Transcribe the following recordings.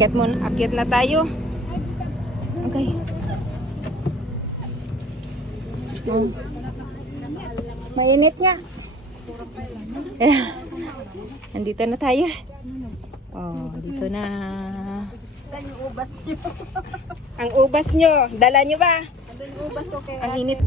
Akyat na tayo. Okay. Oh. Mainit nga. Nandito na tayo. Oh, dito na. Saan yung ubas nyo? Ang ubas nyo, dala nyo ba? Andun yung ubas ko kay Ang init.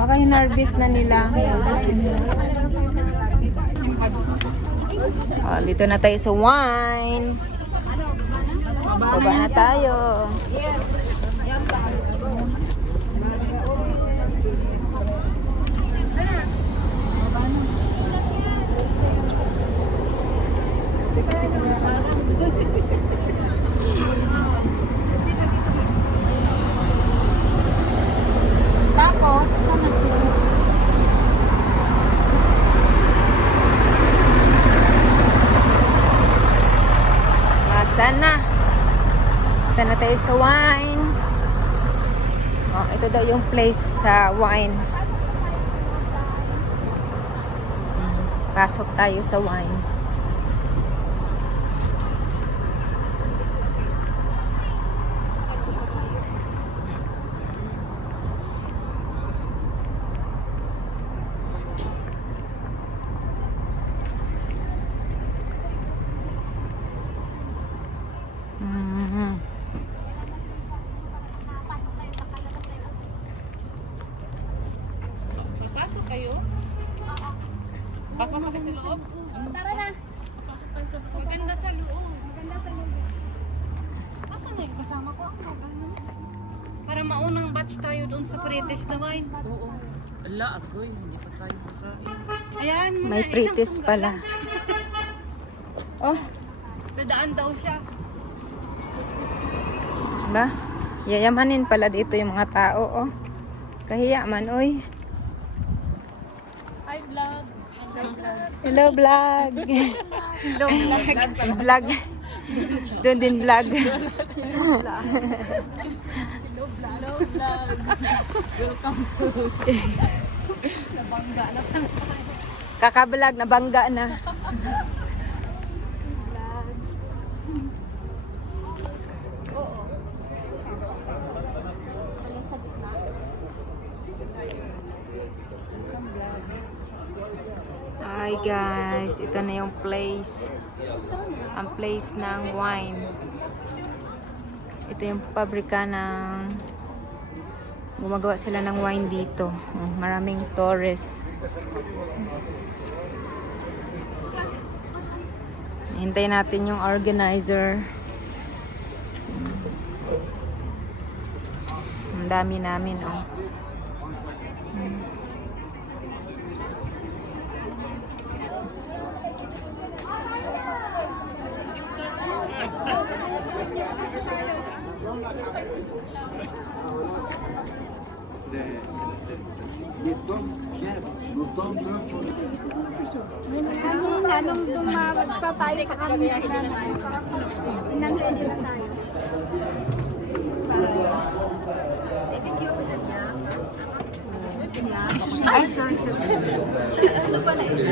Baka yung harvest na nila. Oh, dito na tayo sa wine. Baba na tayo. Sana. Ito na tayo sa wine. Oh, ito daw yung place sa wine. Pasok tayo sa wine. Papasok kayo? Papasok kayo sa loob? Tara na. Papasok kayo sa loob. Maganda sa loob. Maganda sa loob. Asan na yung kasama ko? Ang mobile naman. Para maunang batch tayo doon sa Pritis na wine. Oo. Ala, agoy. Hindi pa tayo kusain. Ayan. May pritis pala. Oh, Dadaan daw siya. ba? Yayamanin pala dito yung mga tao, oh. Kahiya man, oy. Hi, vlog. Hello, vlog. Hello, vlog. Vlog. Doon din vlog. Hello, vlog. Welcome to... Nabangga na pa. Kaka-vlog, nabangga na. Hi guys, ito na yung place. Ang place ng wine. Ito yung pabrika ng gumagawa sila ng wine dito. Maraming tourists. Hintayin natin yung organizer. Ang dami namin, oh. Anong tumawag sa tayo sa kanila sila na pinansin nila tayo. Ay, sorry. Ano pala ito?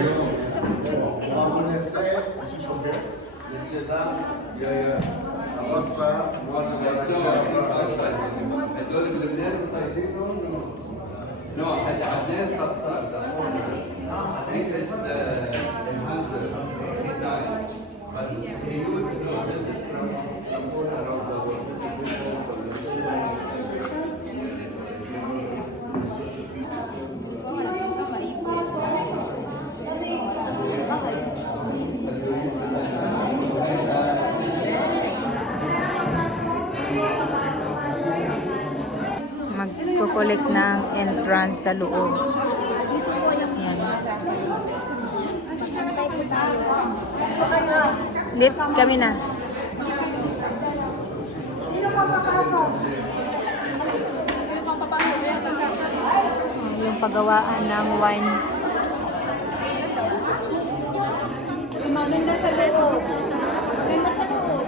Magko-collect ng entrance sa loob. Yan. Lift kami na. Yung paggawaan ng wine. Maganda sa loob. Maganda sa loob.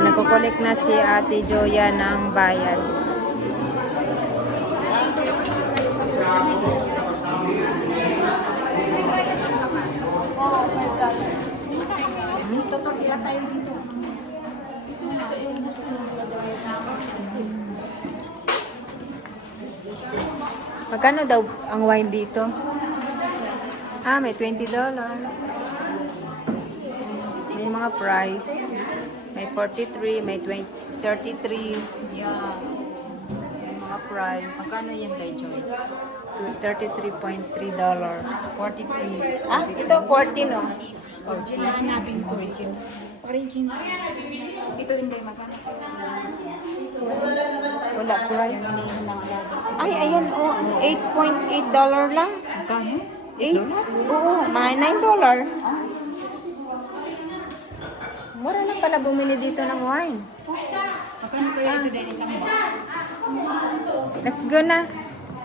Nagko-collect na si Ate Joya ng bayad. Tutulila tayo dito. Magkano daw ang wine dito? May $20. May mga price. May 43, may 20, 33. Yeah. May mga price. Magkano yan kay Joy? $33.3. 43. Ito 40 no? Hanapin ko. Original. Ito hindi magkano? Wala price. Ay, ayan oh. $8.8 lang. Magkano? 8? Oo, mga $9. Mura lang pala bumili dito ng wine. Magkano kaya ito din isang box? Let's go na.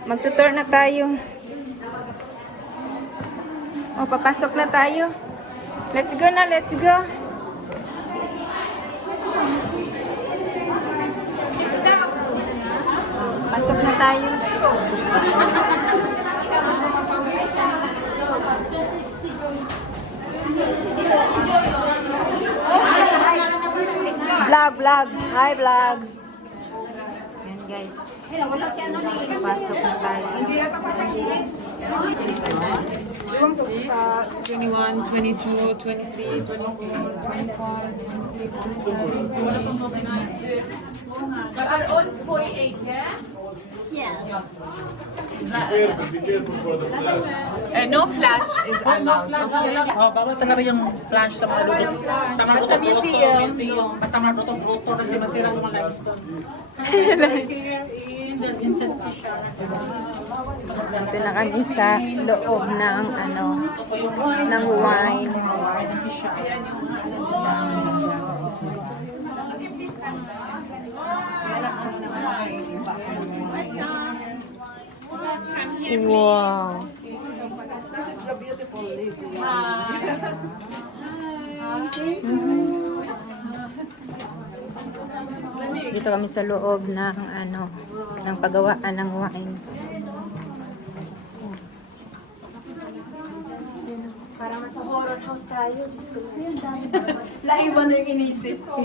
Magtutour na tayo. Oh, papasok na tayo. Let's go na, let's go. Pasok na tayo. Vlog. Hi, vlog. Yan, guys. Pasok na tayo. 21, 22, 23, 24, 25, 26, 27. But are all 48, yeah? Yes. Be careful for the flash. No flash is allowed. Okay. Oh, bawal talaga yung flash sa mga luto. Sa mga Basta museum. Basta mga luto kasi masira yung mga limestone. Here in the Vincent Fisher. Ito na kami sa loob ng ng wine. Wow. Dito kami sa loob ng ng paggawaan ng wine. Parang nasa horror house tayo. Diyos ko. Naiba na yung inisip ko.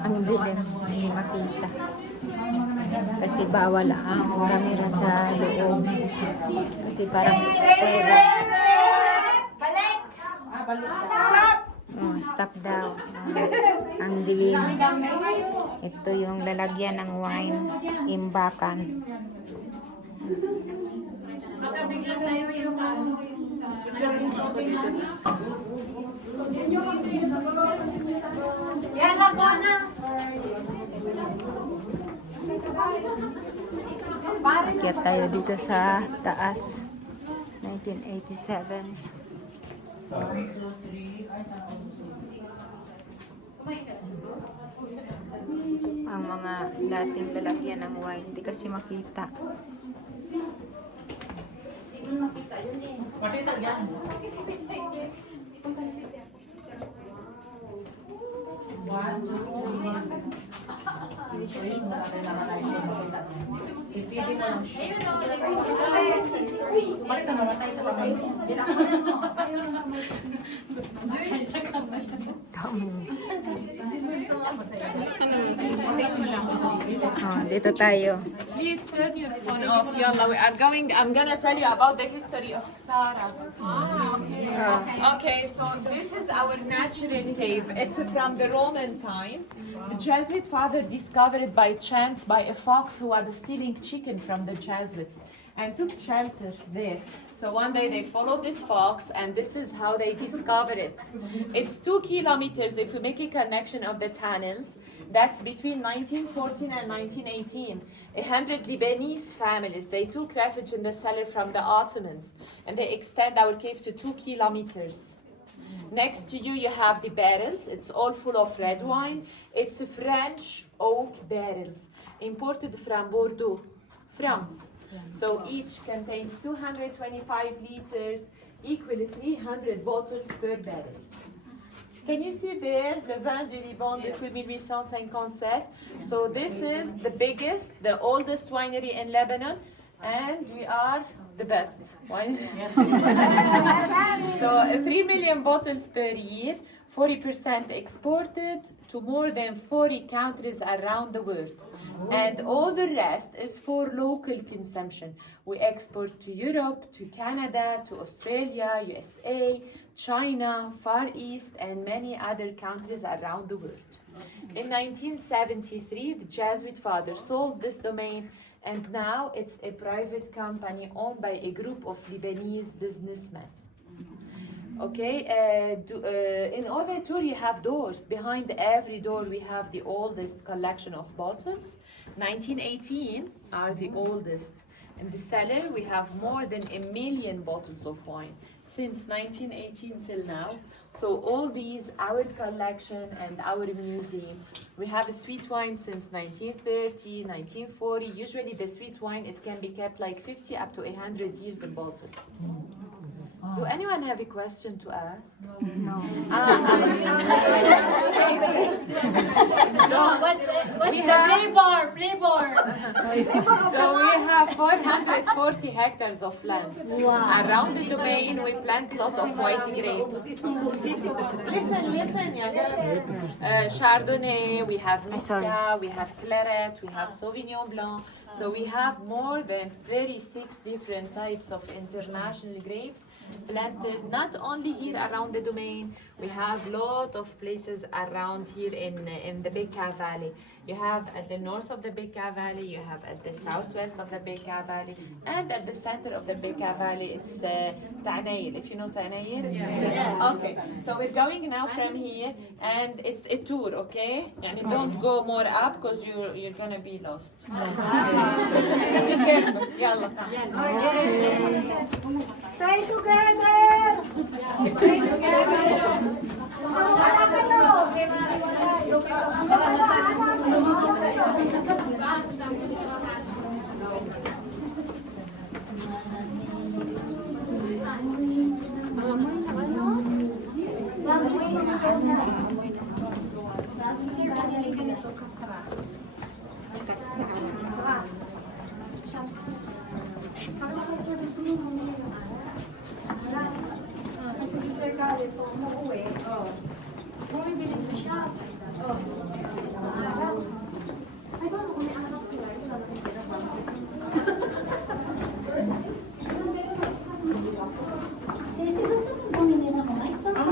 Ang dilim, hindi makita. Kasi bawal ang camera sa loob. Kasi parang stop daw. Ang dilim. Ito yung lalagyan ng wine, imbakan. Kaya tayo dito sa taas. 1987. Ang mga dating lalagyan ng wine, hindi kasi makita. 1, 2, 3. Steady mo lang siya. Bakit na mamatay sa kamay? Hindi na ako. Mamatay sa kamay. Oh, dito tayo. Please turn your phone off. Yalla, I'm gonna tell you about the history of Ksara. Okay, so this is our natural cave. It's from the Roman times. The Jesuit father discovered it by chance by a fox who was stealing chicken from the Jesuits and took shelter there. So one day they followed this fox, and this is how they discovered it. It's 2 kilometers if we make a connection of the tunnels. That's between 1914 and 1918. 100 Lebanese families, they took refuge in the cellar from the Ottomans, and they extend our cave to 2 kilometers. Next to you, you have the barrels. It's all full of red wine. It's French oak barrels, imported from Bordeaux, France. So each contains 225 liters, equal to 300 bottles per barrel. Can you see there, le vin du Liban depuis 1857? So this is the biggest, the oldest winery in Lebanon, and we are the best winery. So 3 million bottles per year, 40% exported to more than 40 countries around the world. And all the rest is for local consumption. We export to Europe, to Canada, to Australia, USA, China, Far East, and many other countries around the world. In 1973, the Jesuit father sold this domain, and now it's a private company owned by a group of Lebanese businessmen. Okay, in other tour you have doors. Behind every door we have the oldest collection of bottles. 1918 are the oldest. In the cellar we have more than 1 million bottles of wine since 1918 till now. So all these, our collection and our museum. We have a sweet wine since 1930, 1940. Usually the sweet wine, it can be kept like 50 up to 100 years in bottle. Do anyone have a question to ask? No. What's the flavor? So we have 440 hectares of land. Around the domain, we plant a lot of white grapes. Listen, yeah, guys. Chardonnay, we have Muscat, we have Claret, we have Sauvignon Blanc. So we have more than 36 different types of international grapes planted not only here around the domain. We have a lot of places around here in the Bekaa Valley. You have at the north of the Bekaa Valley, you have at the southwest of the Bekaa Valley, and at the center of the Bekaa Valley, it's Ta'nayil. If you know Ta'nayil? Yes. Okay, so we're going now from here, and it's a tour, okay? Yani don't go more up because you're gonna be lost. Be careful. Yalla. Stay together! Stay together. Kasi si Sir Kali po umuwi. Bumibili sa shop. Ay, ba, kung may anak sila, wala na sila Sisi, gusto mo bumili na mo? Ay, saan ka?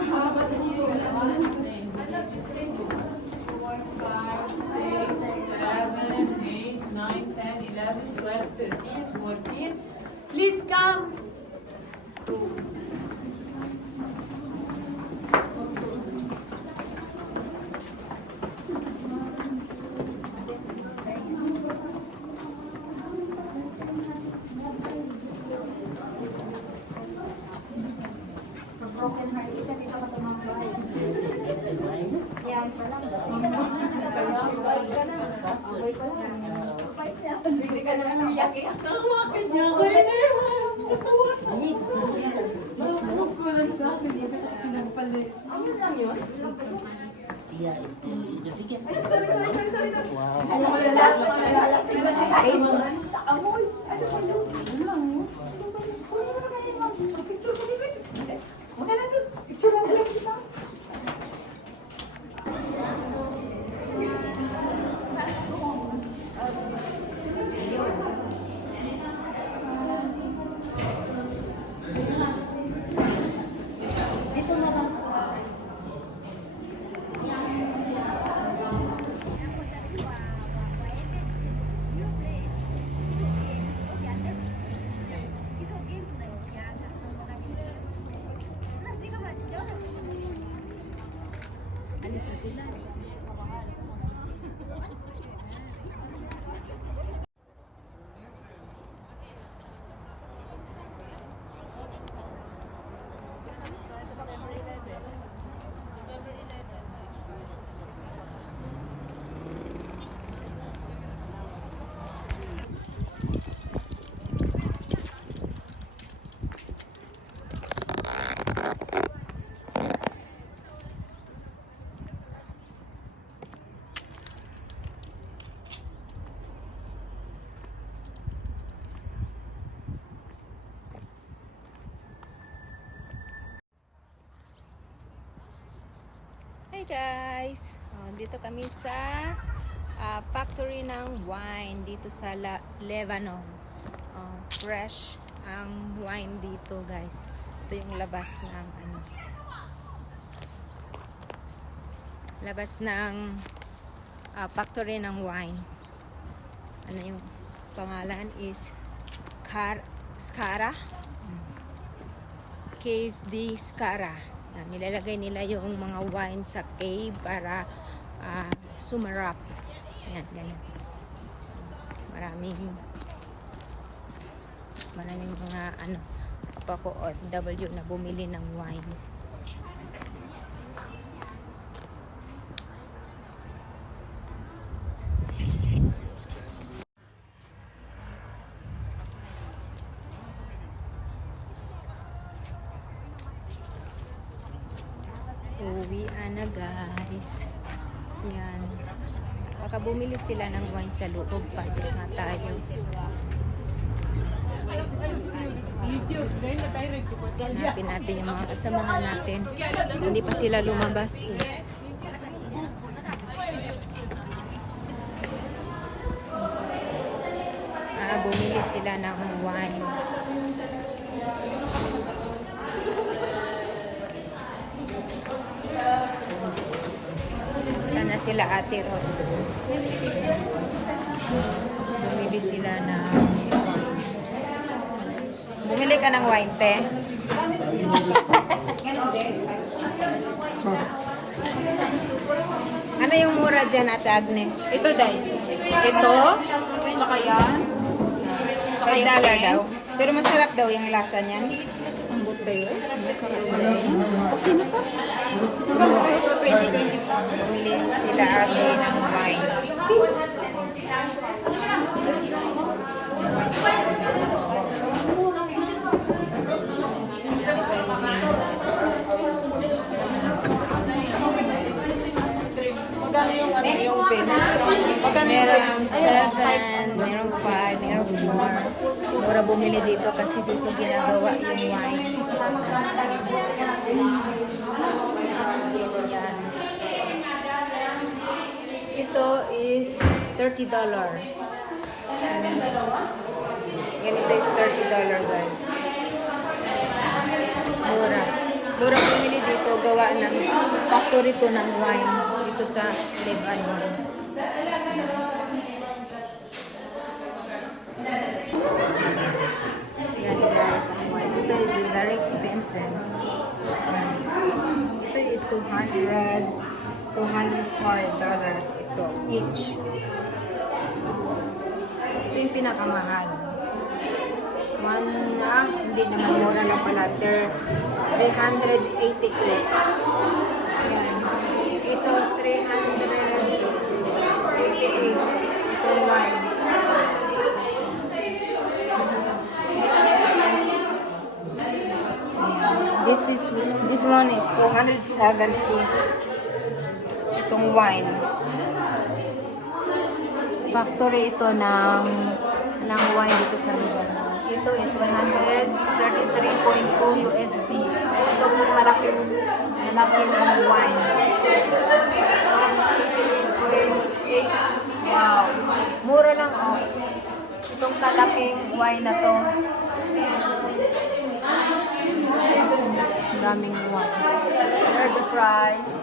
14. Please come. Broken heart. Ika dito ka tumambay. Yes. Hindi ka naman umiyak eh. Tawakan niya ako. Walang klase dito sa pinagpalit. Ano lang yun? Yeah, the biggest. Wow. Hi guys! Dito kami sa factory ng wine dito sa Lebanon. Fresh ang wine dito guys. Ito yung labas ng factory ng wine. Ano yung pangalan is Skara. Caves de Skara. Nilalagay nila yung mga wine sa cave para sumarap. Yan, ganun. Maraming mga kapako OFW na bumili ng wine. Uwian na guys. Yan. Baka bumili sila ng wine sa loob. Pasok na tayo. Hanapin natin yung mga kasamahan natin. Hindi pa sila lumabas eh. Bumili sila ng wine. Sana sila Ate Rod. Bumili sila ng bumili ka ng wine, te? Ano yung mura dyan, Ate Agnes? Ito, Day. Ito, tsaka yan. Tsaka yung $5 pen. daw. Pero masarap daw yung lasa niyan. Ang but kayo. Okay na to. Ito, 2024. Bumili sila Ate ng wine. Magkano yung yung pen? Magkano yung pen? Merong 7, merong 5, merong 4. Mura bumili dito kasi dito ginagawa yung wine. Yan. Ito is $30. Ganito is $30 guys. Mura. Mura bumili dito gawa ng factory to ng wine dito sa Lebanon. Yan guys, ang wine. Ito is very expensive. Yan. Ito is $204 ito each. Ito yung pinakamahal. Hindi naman mura lang pala. 388. Yan. Ito 388. Ito wine. This one is 270. itong wine. Factory ito ng wine dito sa Lebanon. Ito is 133.2 USD. Ito po malaking wine. 15.8. Wow. Mura lang oh. Itong kalaking wine na to. Daming wine. Heard the price.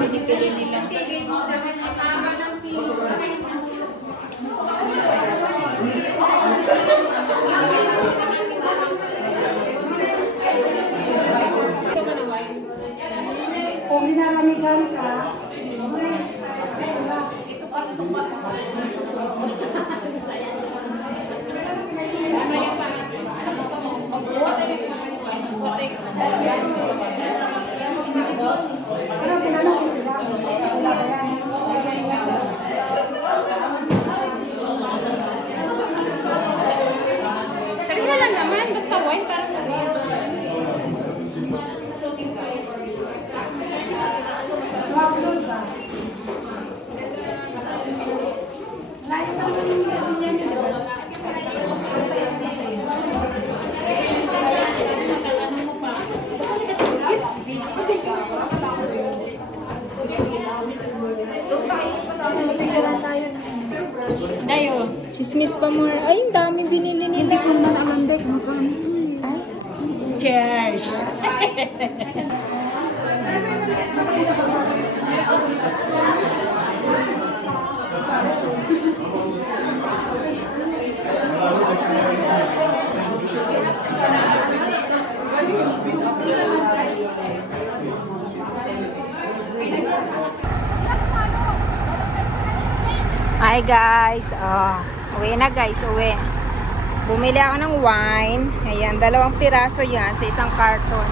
Pinipili nila. Kung hinalamigan ka, ano, tinanong ko sila. Wala ba yan? Pero wala naman, basta wine parang Swap load ba? Layo naman yan yun. Dayo. Chismis pa more. Ay, ang dami binili nila. Hindi ko man alam dahil magkano. Ay. Cheers. Hi guys. Uwi na guys. Uwi. Bumili ako ng wine. Ayan, 2 piraso yan sa isang karton.